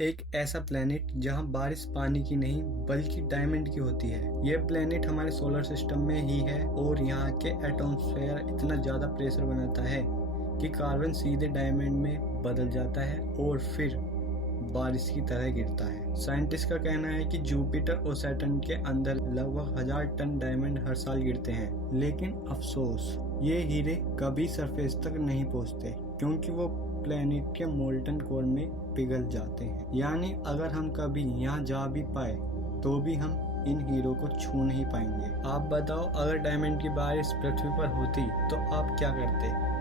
एक ऐसा प्लेनेट जहां बारिश पानी की नहीं बल्कि डायमंड की होती है। यह प्लेनेट हमारे सोलर सिस्टम में ही है और यहाँ के एटमॉस्फेयर इतना ज़्यादा प्रेशर बनाता है कि कार्बन सीधे डायमंड में बदल जाता है और फिर बारिश की तरह गिरता है। साइंटिस्ट का कहना है कि जुपिटर और सैटर्न के अंदर लगभग 1000 टन डायमंड हर साल गिरते हैं, लेकिन अफसोस ये हीरे कभी सरफेस तक नहीं पहुँचते क्योंकि वो प्लेनेट के मोल्टन कोर में पिघल जाते हैं। यानी अगर हम कभी यहाँ जा भी पाए तो भी हम इन हीरो को छू नहीं पाएंगे। आप बताओ, अगर डायमंड की बारिश पृथ्वी पर होती तो आप क्या करते?